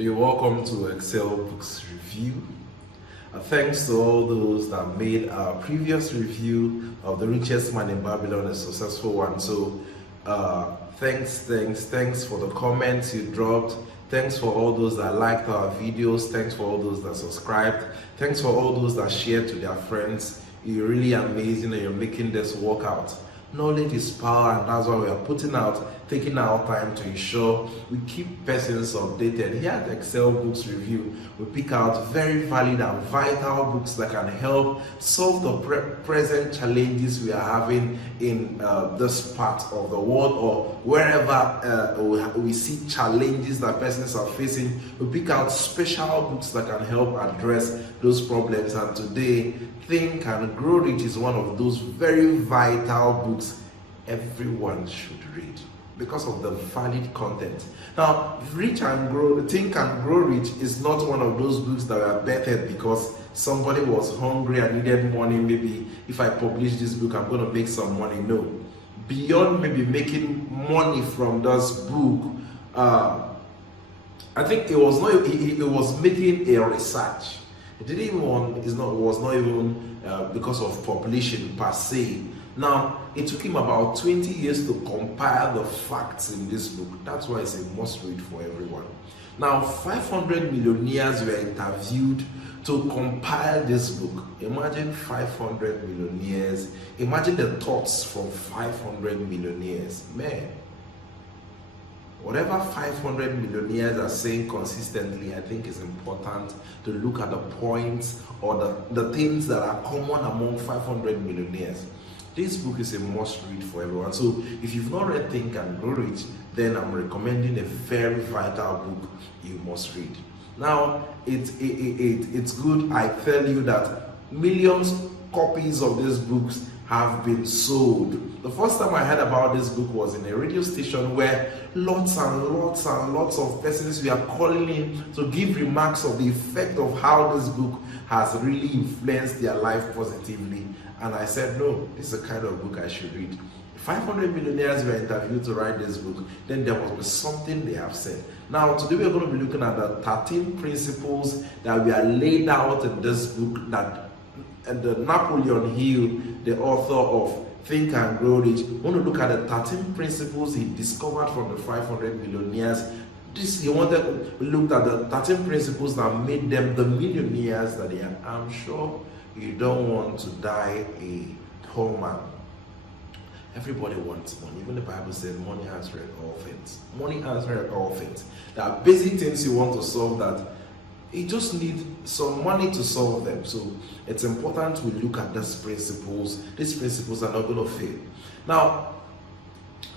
So you're welcome to Excel Books Review. Thanks to all those that made our previous review of The Richest Man in Babylon a successful one. So thanks for the comments you dropped. Thanks for all those that liked our videos. Thanks for all those that subscribed. Thanks for all those that shared to their friends. You're really amazing and you're making this work out. Knowledge is power, and that's why we are taking our time to ensure we keep persons updated. Here at Excel Books Review, we pick out very valid and vital books that can help solve the present challenges we are having in this part of the world, or wherever we see challenges that persons are facing. We pick out special books that can help address those problems, and today, Think and Grow Rich is one of those very vital books everyone should read because of the valid content. Now, Think and Grow Rich is not one of those books that were bettered because somebody was hungry and needed money. Maybe if I publish this book, I'm going to make some money. No. Beyond maybe making money from this book, I think it was making a research. It was not even because of publishing per se. Now, it took him about 20 years to compile the facts in this book. That's why it's a must read for everyone. Now, 500 millionaires were interviewed to compile this book. Imagine 500 millionaires. Imagine the thoughts from 500 millionaires. Man. Whatever 500 millionaires are saying consistently, I think it's important to look at the points or the things that are common among 500 millionaires. This book is a must read for everyone. So if you've not read Think and Grow Rich, then I'm recommending a very vital book you must read. Now, it's good. I tell you that millions copies of these books have been sold. The first time I heard about this book was in a radio station where lots of persons were calling in to give remarks of the effect of how this book has really influenced their life positively. And I said, no, this is the kind of book I should read. 500 millionaires were interviewed to write this book, then there must be something they have said. Now, today we're going to be looking at the 13 principles that were laid out in this book that the Napiliion Hill, the author of Think and Grow Rich, want to look at the 13 principles he discovered from the 500 millionaires. He looked at the 13 principles that made them the millionaires that they are. I'm sure you don't want to die a poor man. Everybody wants money. Even the Bible says money answers all things. Money answers all things. There are basic things you want to solve that you just need some money to solve them. So it's important we look at these principles. These principles are not going to fail. Now,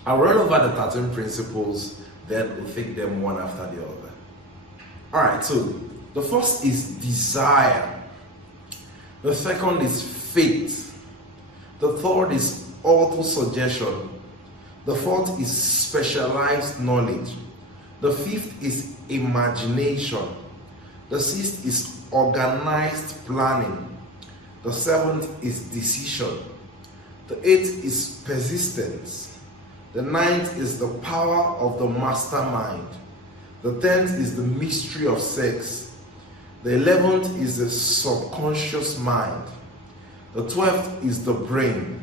I'll run over the 13 principles, then we'll take them one after the other. Alright, so the first is desire. The second is faith. The third is autosuggestion. The fourth is specialized knowledge. The fifth is imagination. The sixth is organized planning. The seventh is decision. The eighth is persistence. The ninth is the power of the mastermind. The 10th is the mystery of sex. The 11th is the subconscious mind. The 12th is the brain.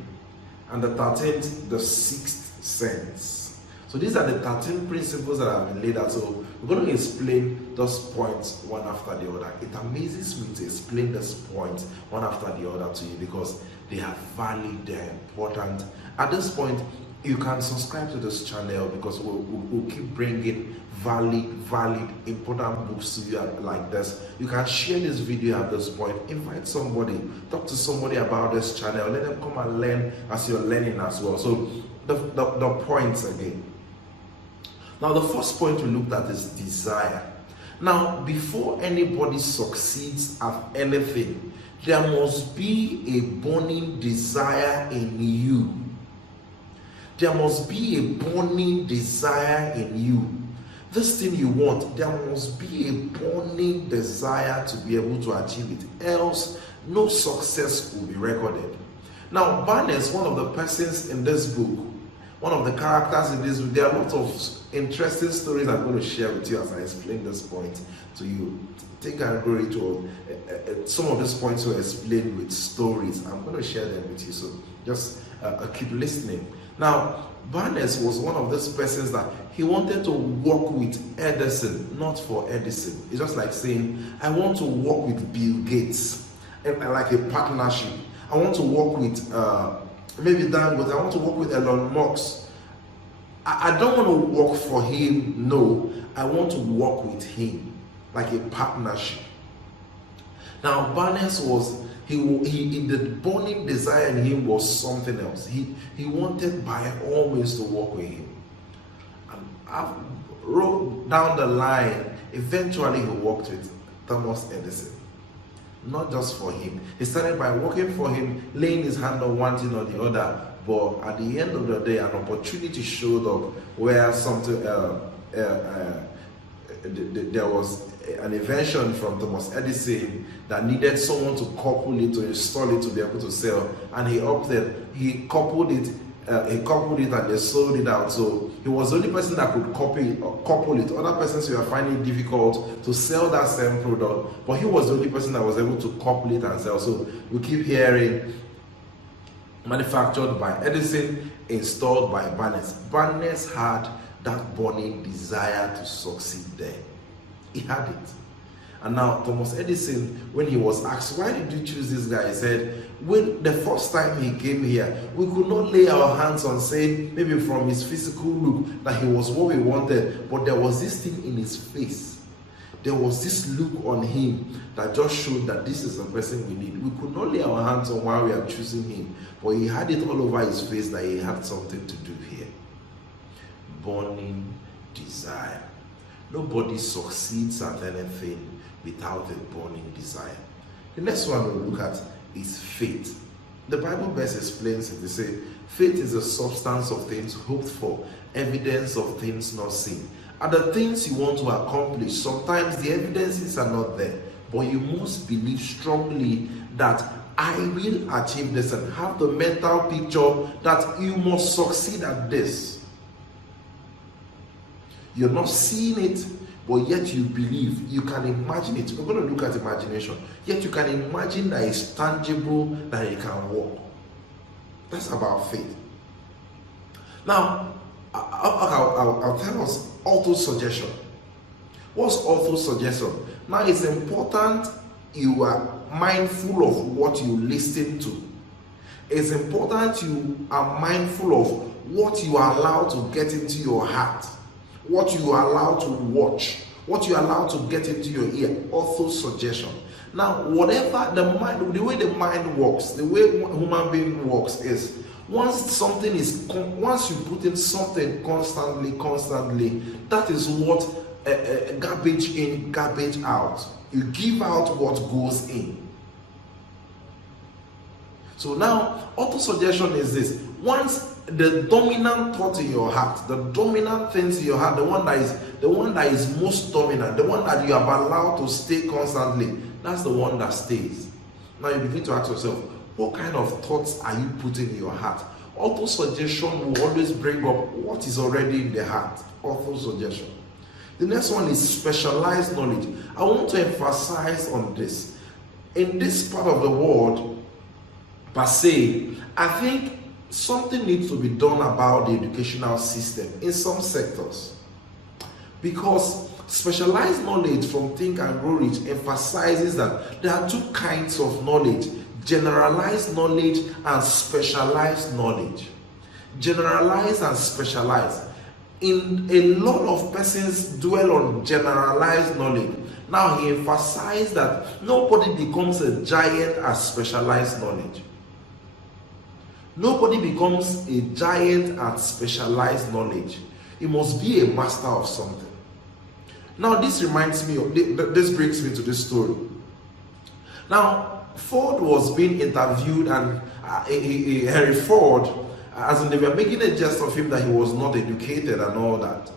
And the 13th, the sixth sense. So these are the 13 principles that have been laid out. So we're going to explain those points one after the other. It amazes me to explain these points one after the other to you because they are valid, they are important. At this point, you can subscribe to this channel because we'll keep bringing valid, important books to you like this. You can share this video at this point. Invite somebody, talk to somebody about this channel. Let them come and learn as you're learning as well. So the points again. Now, the first point we looked at is desire. Now, before anybody succeeds at anything, there must be a burning desire in you. There must be a burning desire in you. This thing you want, there must be a burning desire to be able to achieve it. Else, no success will be recorded. Now, Barnes, one of the persons in this book, one of the characters in this. There are lots of interesting stories I'm going to share with you as I explain this point to you. Think and grow it, or some of these points were explained with stories. I'm going to share them with you, so just keep listening. Now, Barnes was one of those persons that he wanted to work with Edison, not for Edison. It's just like saying, I want to work with Bill Gates, like a partnership. I want to work with maybe Dangote. I want to work with Elon Musk. I don't want to work for him. No, I want to work with him, like a partnership. Now, Barnes was the burning desire in him was something else. He wanted by all means to work with him. And I wrote down the line. Eventually, he worked with Thomas Edison. Not just for him. He started by working for him, laying his hand on one thing or the other. But at the end of the day, an opportunity showed up where something there was an invention from Thomas Edison that needed someone to couple it, to install it, to be able to sell, and he coupled it and they sold it out. So he was the only person that could couple it. Other persons were finding it difficult to sell that same product, but he was the only person that was able to couple it and sell. So we keep hearing manufactured by Edison, installed by Barnes. Barnes had that burning desire to succeed there. He had it. And now Thomas Edison, when he was asked, why did you choose this guy? He said, when the first time he came here, we could not lay our hands on saying, maybe from his physical look, that he was what we wanted, but there was this thing in his face. There was this look on him that just showed that this is the person we need. We could not lay our hands on why we are choosing him, but he had it all over his face that he had something to do here. Burning desire. Nobody succeeds at anything without a burning desire. The next one we'll look at is faith. The Bible verse explains it. They say, faith is the substance of things hoped for, evidence of things not seen. And the things you want to accomplish, sometimes the evidences are not there, but you must believe strongly that I will achieve this, and have the mental picture that you must succeed at this. You're not seeing it, but yet you believe. You can imagine it. We're going to look at imagination. Yet you can imagine that it's tangible, that it can work. That's about faith. Now, I'll tell us autosuggestion. What's autosuggestion? Now, it's important you are mindful of what you listen to. It's important you are mindful of what you are allowed to get into your heart, what you are allowed to watch, what you are allowed to get into your ear. Autosuggestion. Now, whatever the mind, the way the mind works, the way human being works is, once you put in something constantly, that is what garbage in, garbage out. You give out what goes in. So now, autosuggestion is this. Once the dominant thought in your heart, the dominant things in your heart, the one that is most dominant, the one that you have allowed to stay constantly, that's the one that stays. Now you begin to ask yourself, what kind of thoughts are you putting in your heart? Autosuggestion will always bring up what is already in the heart. Autosuggestion. The next one is specialized knowledge. I want to emphasize on this. In this part of the world, per se, I think something needs to be done about the educational system in some sectors. Because specialized knowledge from Think and Grow Rich emphasizes that there are two kinds of knowledge: generalized knowledge and specialized knowledge. Generalized and specialized. In a lot of persons dwell on generalized knowledge. Now he emphasized that nobody becomes a giant at specialized knowledge. Nobody becomes a giant at specialized knowledge. He must be a master of something. Now this reminds me of, this brings me to this story. Now Ford was being interviewed, and Henry Ford, as in they were making a jest of him that he was not educated and all that.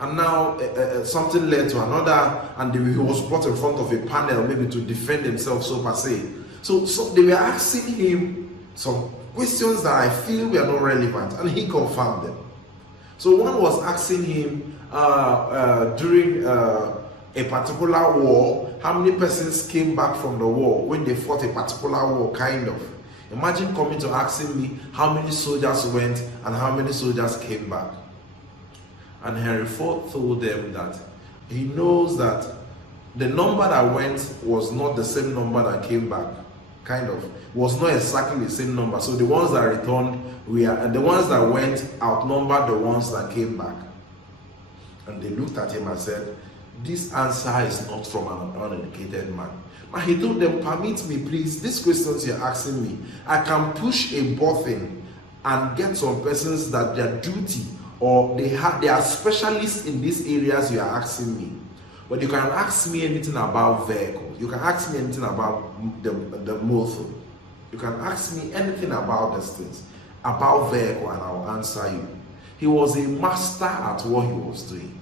And now something led to another, and he was brought in front of a panel, maybe to defend himself, so per se. So they were asking him some questions that I feel were not relevant, and he confirmed them. So one was asking him during a particular war, how many persons came back from the war when they fought a particular war, kind of. Imagine coming to asking me how many soldiers went and how many soldiers came back. And Henry Ford told them that he knows that the number that went was not the same number that came back, kind of. Was not exactly the same number. So the ones that returned, the ones that went outnumbered the ones that came back. And they looked at him and said, this answer is not from an uneducated man. And he told them, permit me please, these questions you're asking me, I can push a button and get some persons that their duty, or they are specialists in these areas you are asking me. But you can ask me anything about vehicles. You can ask me anything about the motor. You can ask me anything about these things, about vehicle, and I'll answer you. He was a master at what he was doing.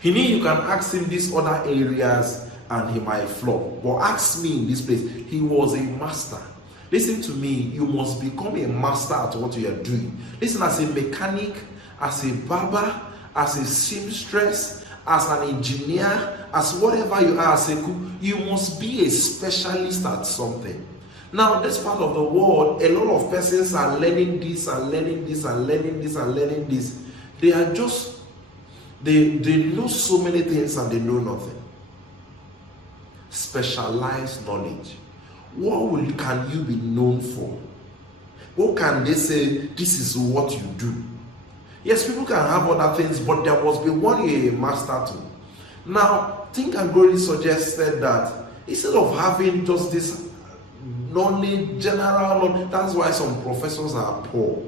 He knew you can ask him these other areas and he might flop. But ask me in this place, he was a master. Listen to me, you must become a master at what you are doing. Listen, as a mechanic, as a barber, as a seamstress, as an engineer, as whatever you are, as a cook, you must be a specialist at something. Now, this part of the world, a lot of persons are learning this and learning this and learning this and learning this. They are just, they know so many things and they know nothing. Specialized knowledge. What can you be known for? What can they say, this is what you do? Yes, people can have other things, but there must be one you're a master to. Now, Think and Grow suggested that instead of having just this knowledge, general knowledge, that's why some professors are poor.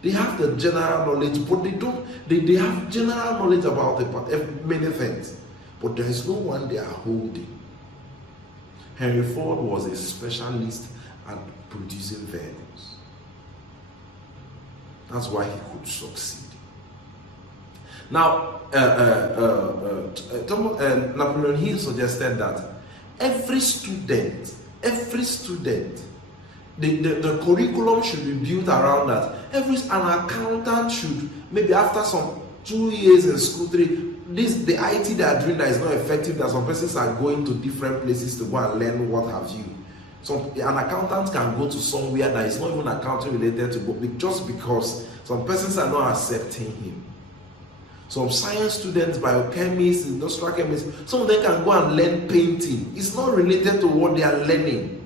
They have the general knowledge, but they have general knowledge about many things, but there is no one they are holding. Henry Ford was a specialist at producing vehicles. That's why he could succeed. Now, Napiliion, he suggested that every student, the curriculum should be built around that. An accountant should, maybe after some 2 years in school, the IT they are doing that is not effective, that some persons are going to different places to go and learn what have you. An accountant can go to somewhere that is not even accounting related to book, just because some persons are not accepting him. Some science students, biochemists, industrial chemists, some of them can go and learn painting. It's not related to what they are learning.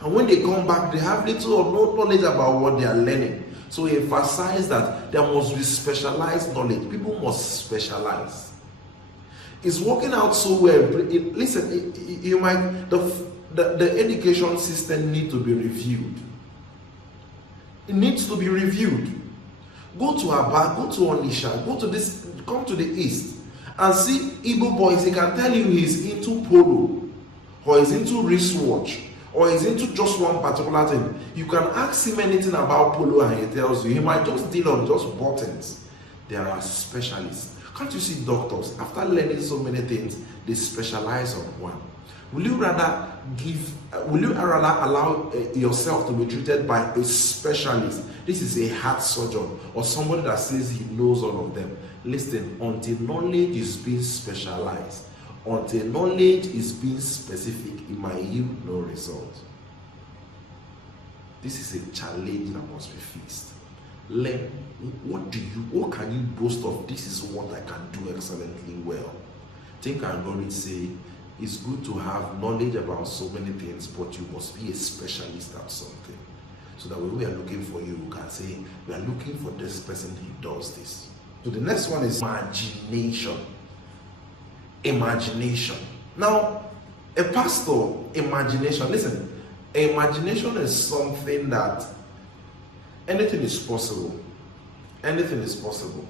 And when they come back, they have little or no knowledge about what they are learning. So he emphasized that there must be specialized knowledge. People must specialize. It's working out so well. Listen, you might, the education system needs to be reviewed. It needs to be reviewed. Go to Aba, go to Onisha, come to the east and see Igbo boys. He can tell you he's into polo, or he's into wristwatch, or he's into just one particular thing. You can ask him anything about polo and he tells you. He might just deal on just buttons. There are specialists. Can't you see doctors, after learning so many things, they specialize on one? Will you rather allow yourself to be treated by a specialist? This is a heart surgeon or somebody that says he knows all of them. Listen, until knowledge is being specialized, until knowledge is being specific, it might yield no result. This is a challenge that must be fixed. Learn. What can you boast of? This is what I can do excellently well. Think and Grow say it's good to have knowledge about so many things, but you must be a specialist at something. So that when we are looking for you, we can say, we are looking for this person, he does this. So the next one is imagination. Imagination. Now, a pastor, imagination. Listen, imagination is something that anything is possible. Anything is possible.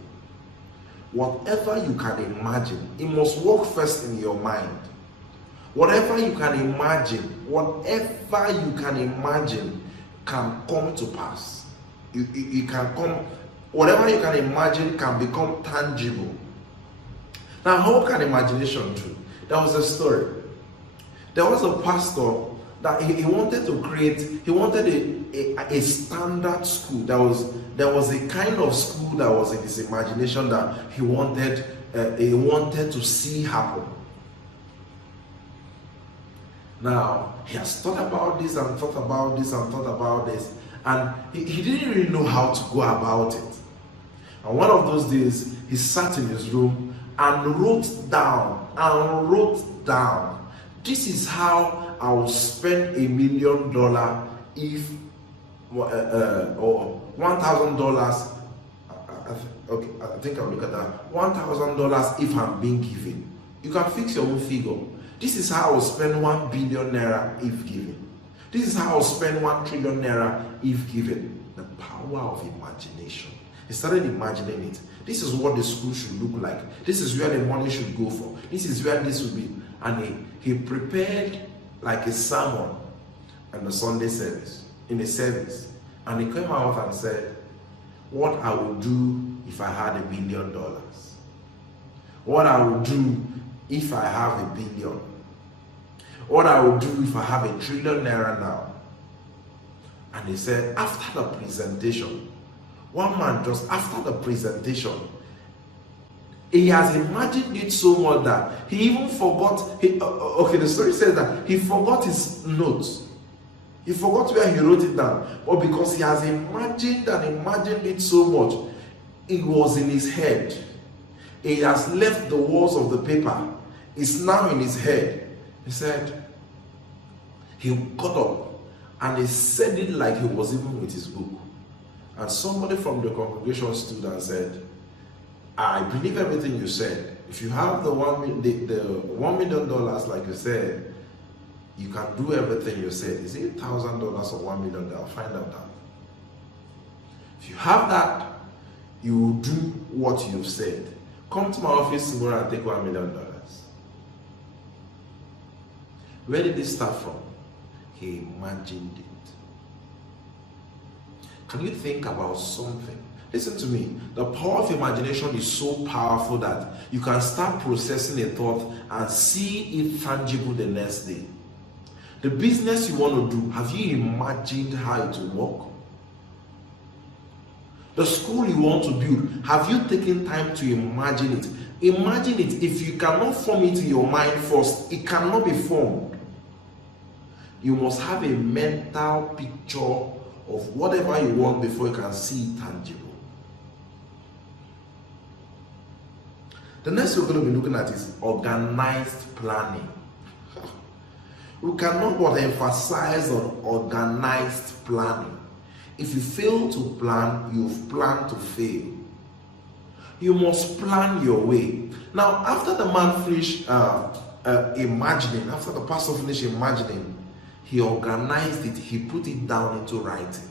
Whatever you can imagine, it must work first in your mind. Whatever you can imagine can come to pass. You can come. Whatever you can imagine can become tangible. Now, how can imagination do? There was a story. There was a pastor that he wanted to create, he wanted a standard school. There was a kind of school that was in his imagination that he wanted to see happen. Now, he has thought about this and thought about this and thought about this, and he didn't really know how to go about it. And one of those days, he sat in his room and wrote down, this is how I will spend $1 million if, or $1,000, okay, I think I'll look at that, $1,000 if I'm being given. You can fix your own figure. This is how I will spend 1 billion naira if given. This is how I will spend 1 trillion naira if given. The power of imagination. He started imagining it. This is what the school should look like. This is where the money should go for. This is where this will be. And he prepared like a sermon in the Sunday service, in a service. And he came out and said, what I would do if I had $1 billion. What I would do if I have $1 billion. What I would do if I have $1 trillion naira now. And he said, after the presentation, one man just after the presentation, he has imagined it so much that he even forgot, the story says that he forgot his notes. He forgot where he wrote it down. But because he has imagined it so much, it was in his head. He has left the walls of the paper. It's now in his head. He said, he got up and he said it like he was even with his book. And somebody from the congregation stood and said, I believe everything you said. If you have the $1 million, like you said, you can do everything you said. Is it $1,000 or $1 million? I'll find out that. If you have that, you will do what you've said. Come to my office tomorrow and take $1 million. Where did this start from? He imagined it. Can you think about something? Listen to me. The power of imagination is so powerful that you can start processing a thought and see it tangible the next day. The business you want to do, have you imagined how it will work? The school you want to build, have you taken time to imagine it? Imagine it. If you cannot form it in your mind first, it cannot be formed. You must have a mental picture of whatever you want before you can see it tangible. The next we're going to be looking at is organized planning. We cannot but emphasize on organized planning. If you fail to plan, you've planned to fail. You must plan your way. Now, after the man finished imagining, after the pastor finished imagining, he organized it, he put it down into writing.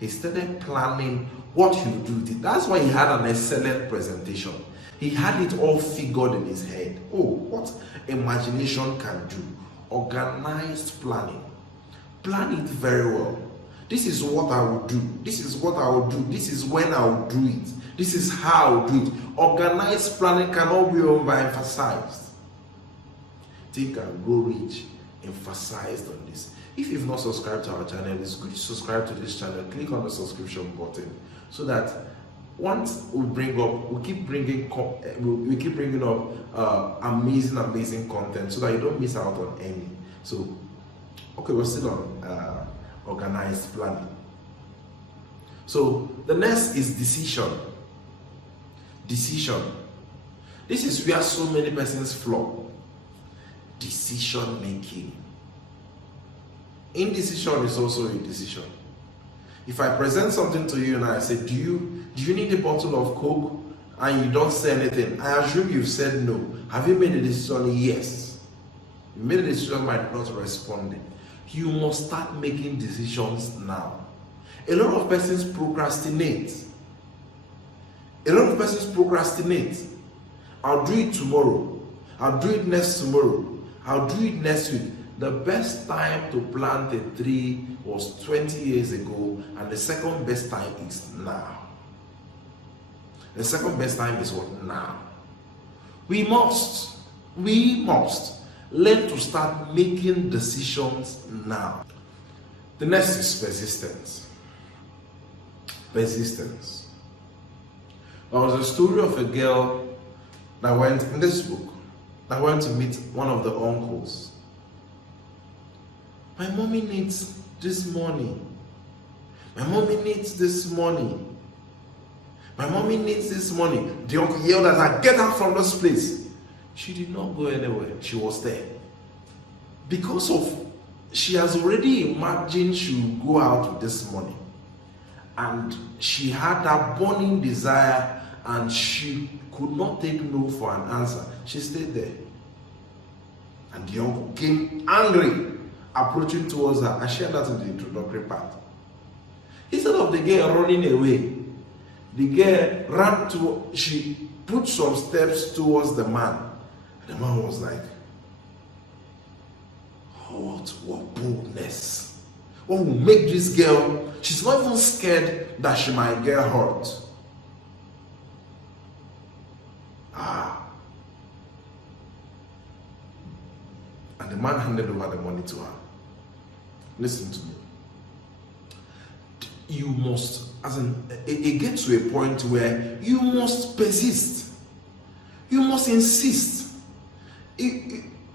He started planning what he would do with it. That's why he had an excellent presentation. He had it all figured in his head. Oh, what imagination can do. Organized planning. Plan it very well. This is what I will do. This is what I will do. This is when I will do it. This is how I will do it. Organized planning cannot be overemphasized. Think and grow rich. Emphasized on this. If you've not subscribed to our channel, it's good to subscribe to this channel. Click on the subscription button so that once we keep bringing up amazing content so that you don't miss out on any. So, okay, we're still on organized planning. So the next is decision. Decision. This is where so many persons flaw. Decision making. Indecision is also a decision. If I present something to you and I say, do you need a bottle of Coke? And you don't say anything, I assume you've said no. Have you made a decision? Yes. You made a decision by not responding. You must start making decisions now. A lot of persons procrastinate. I'll do it tomorrow. I'll do it next tomorrow. I'll do it next week. The best time to plant a tree was 20 years ago, and the second best time is now. The second best time is what? Now. We must Learn to start making decisions now. The next is persistence. Persistence. There was a story of a girl that went in this book, that went to meet one of the uncles. My mommy needs this money. My mommy needs this money. My mommy needs this money. The uncle yelled at her, get out from this place. She did not go anywhere. She was there. Because of, she has already imagined she would go out with this money. And she had that burning desire and she could not take no for an answer. She stayed there. And the uncle came angry, approaching towards her, and shared that in the introductory part. Instead of the girl running away, the girl ran to, she put some steps towards the man. The man was like, what boldness. What will make this girl, she's not even scared that she might get hurt. And the man handed over the money to her. Listen to me. You must, it gets to a point where you must persist. You must insist.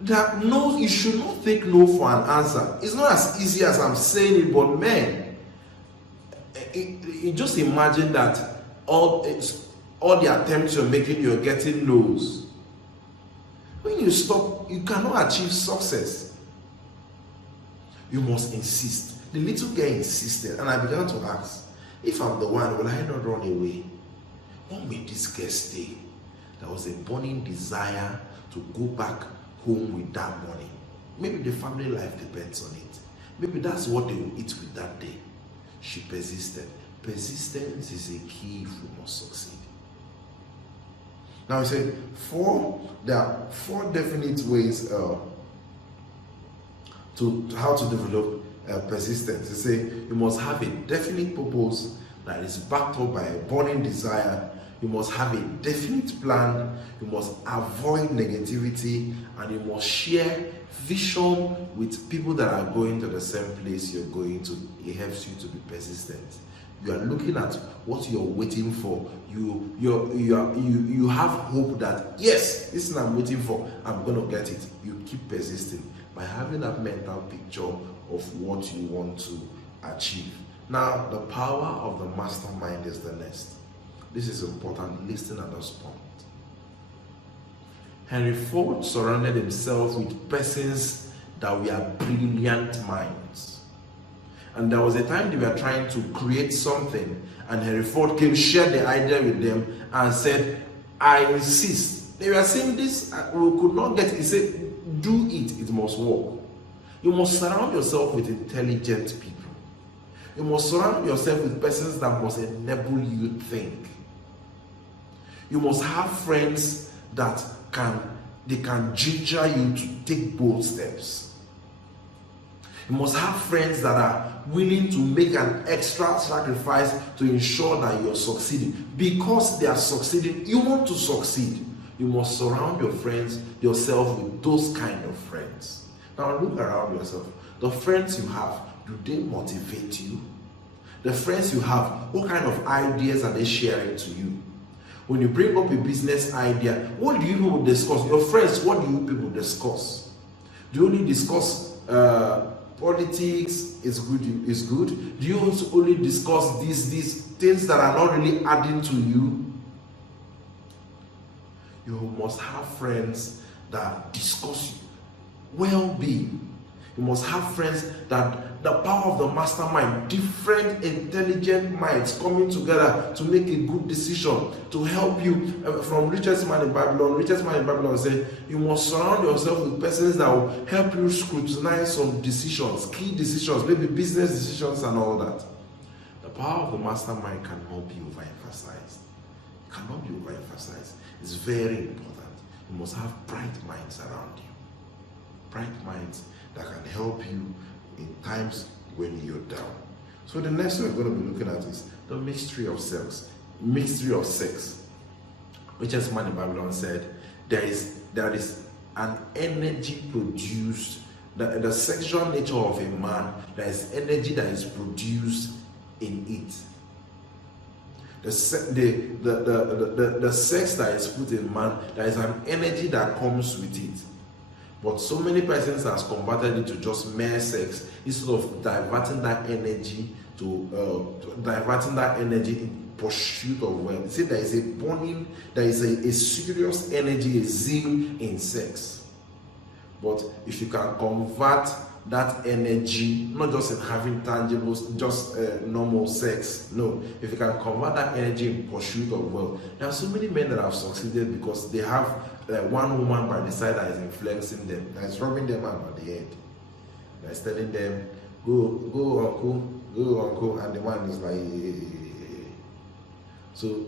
That no, you should not take no for an answer. It's not as easy as I'm saying it, but man, just imagine that all the attempts you're making, you're getting no's. When you stop, you cannot achieve success. You must insist. The little girl insisted, and I began to ask, if I'm the one, will I not run away? What made this girl stay? There was a burning desire to go back home with that money. Maybe the family life depends on it. Maybe that's what they will eat with that day. She persisted. Persistence is a key if we must succeed. Now we say there are four definite ways to how to develop persistence. They say you must have a definite purpose that is backed up by a burning desire. You must have a definite plan. You must avoid negativity, and you must share vision with people that are going to the same place you're going to. It helps you to be persistent. You are looking at what you're waiting for. You have hope that yes, this is what I'm waiting for. I'm going to get it. You keep persisting by having that mental picture of what you want to achieve. Now, the power of the mastermind is the next. This is important. Listen at this point. Henry Ford surrounded himself with persons that were brilliant minds. And there was a time they were trying to create something, and Henry Ford came, shared the idea with them, and said, I insist. They were saying this, we could not get it. He said, do it, it must work. You must surround yourself with intelligent people. You must surround yourself with persons that must enable you to think. You must have friends that can ginger you to take bold steps. You must have friends that are willing to make an extra sacrifice to ensure that you're succeeding. Because they are succeeding, you want to succeed. You must surround yourself with those kind of friends. Now look around yourself. The friends you have, do they motivate you? The friends you have, what kind of ideas are they sharing to you? When you bring up a business idea, what do you people discuss? Your friends, what do you people discuss? Do you only discuss politics? Is good? Do you also only discuss these things that are not really adding to you? You must have friends that discuss well-being. You must have friends that the power of the mastermind, different intelligent minds coming together to make a good decision, to help you. From richest man in Babylon said, you must surround yourself with persons that will help you scrutinize some decisions, key decisions, maybe business decisions and all that. The power of the mastermind cannot be overemphasized. It cannot be overemphasized. It's very important. You must have bright minds around you. Bright minds that can help you in times when you're down. So the next one we're going to be looking at is the mystery of sex. Mystery of sex. Richest man in Babylon said, there is an energy produced, the sexual nature of a man, there is energy that is produced in it. The sex that is put in man, there is an energy that comes with it. But so many persons has converted it to just mere sex instead of diverting that energy in pursuit of wealth. See, there is a burning, there is a serious energy, a zeal in sex. But if you can convert that energy, not just in having tangibles, just normal sex, no, if you can convert that energy in pursuit of wealth, there are so many men that have succeeded because they have one woman by the side that is influencing them, that is rubbing them out at the head, that is telling them, go uncle, and the man is like, so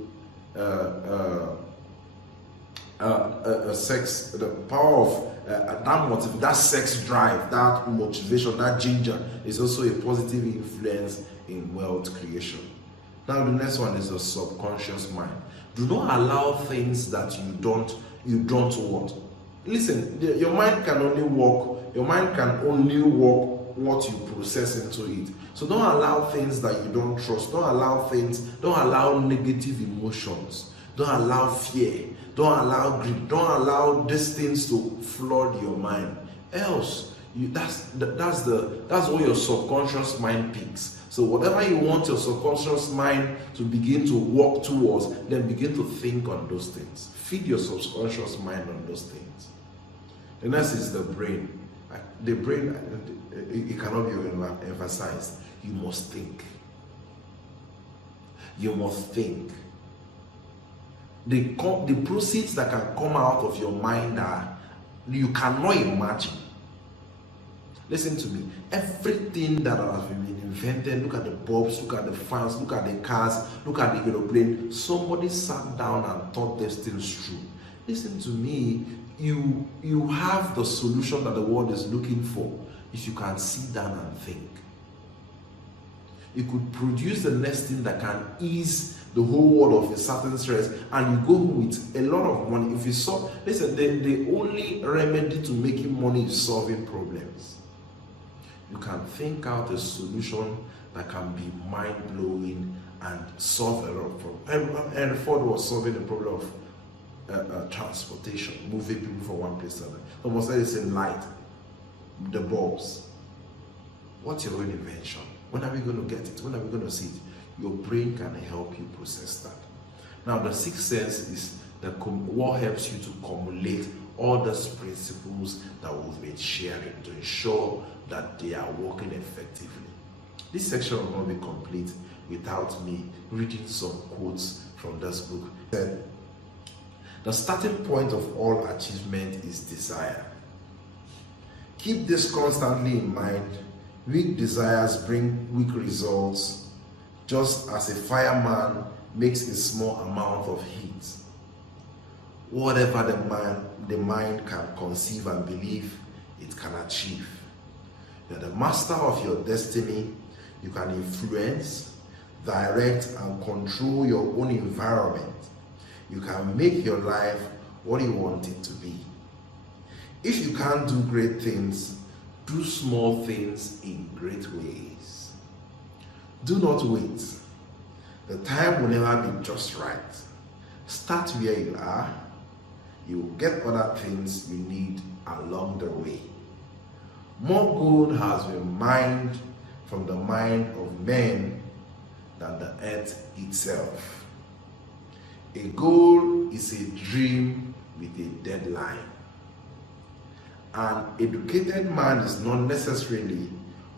sex, the power of that sex drive, that motivation, that ginger is also a positive influence in wealth creation. Now the next one is the subconscious mind. Do not allow things that you don't want. Listen, your mind can only work what you process into it. So don't allow things that you don't trust. Don't allow negative emotions. Don't allow fear. Don't allow greed. Don't allow these things to flood your mind. Else, that's what your subconscious mind picks. So whatever you want your subconscious mind to begin to work towards, then begin to think on those things. Feed your subconscious mind on those things. The next is the brain. The brain, it cannot be emphasized. You must think. You must think. The proceeds that can come out of your mind are, you cannot imagine. Listen to me. Everything that has been invented, look at the bulbs, look at the fans, look at the cars, look at the aeroplane. Somebody sat down and thought these things through. Listen to me. You have the solution that the world is looking for if you can sit down and think. You could produce the next thing that can ease the whole world of a certain stress, and you go with a lot of money. If you solve, listen, the only remedy to making money is solving problems. You can think out a solution that can be mind-blowing and solve a lot of problems. And Ford was solving the problem of transportation, moving people from one place to another. Almost like the same light, the bulbs. What's your own invention? When are we going to get it? When are we going to see it? Your brain can help you process that. Now, the sixth sense is what helps you to accumulate all those principles that we've been sharing to ensure that they are working effectively. This section will not be complete without me reading some quotes from this book. The starting point of all achievement is desire. Keep this constantly in mind. Weak desires bring weak results, just as a fireman makes a small amount of heat. Whatever the mind can conceive and believe, it can achieve. You're the master of your destiny. You can influence, direct, and control your own environment. You can make your life what you want it to be. If you can't do great things, do small things in great ways. Do not wait. The time will never be just right. Start where you are. You will get other things you need along the way. More gold has been mined from the mind of men than the earth itself. A goal is a dream with a deadline. An educated man is not necessarily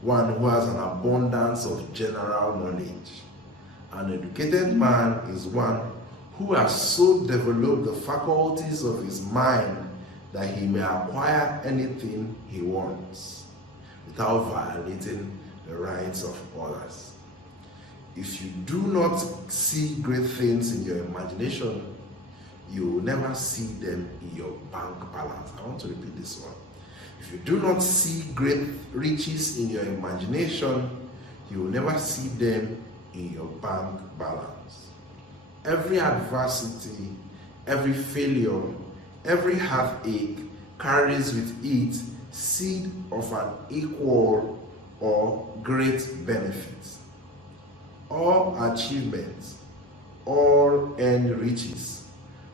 one who has an abundance of general knowledge. An educated man is one who has so developed the faculties of his mind that he may acquire anything he wants without violating the rights of others. If you do not see great things in your imagination, you will never see them in your bank balance. I want to repeat this one. If you do not see great riches in your imagination, you will never see them in your bank balance. Every adversity, every failure, every heartache carries with it seed of an equal or great benefit. All achievements, all earned riches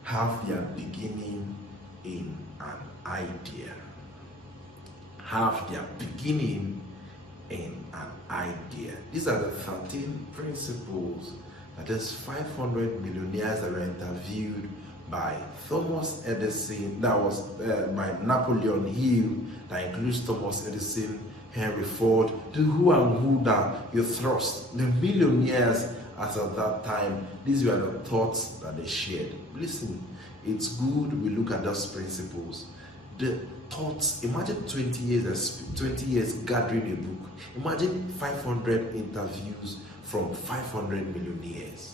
have their beginning in an idea. Have their beginning in an idea. These are the 13 principles that is 500 millionaires that were interviewed by Thomas Edison, that was by Napiliion Hill, that includes Thomas Edison, Henry Ford, the who and who that you thrust. The millionaires as of that time, these were the thoughts that they shared. Listen, it's good we look at those principles. The thoughts, imagine 20 years gathering a book. Imagine 500 interviews from 500 millionaires.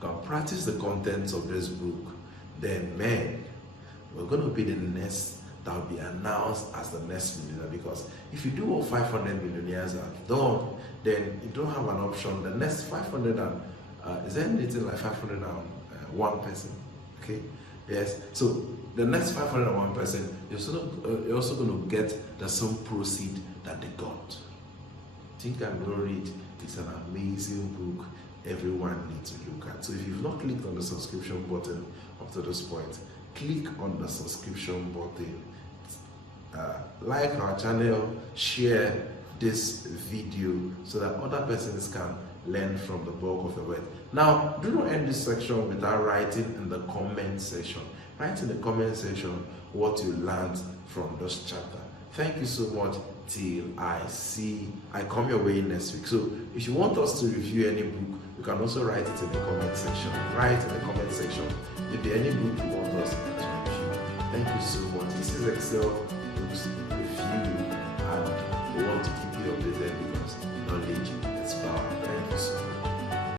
We can practice the contents of this book, then man, we're going to be the next that will be announced as the next millionaire. Because if you do what 500 millionaires have done, then you don't have an option. The next 500 and is there anything like 501 person? Okay, yes. So the next 501 person, you're also going to get the same proceed that they got. Think and Grow Rich is an amazing book everyone needs to look at. So if you've not clicked on the subscription button up to this point, click on the subscription button. Like our channel, share this video so that other persons can learn from the bulk of the word. Now, do not end this section without writing in the comment section. Write in the comment section what you learned from this chapter. Thank you so much. Till I come your way next week. So if you want us to review any book, you can also write it in the comment section. Write in the comment section if there any book you want us to review. Thank you so much. This is Excel Books Review, and we want to keep you updated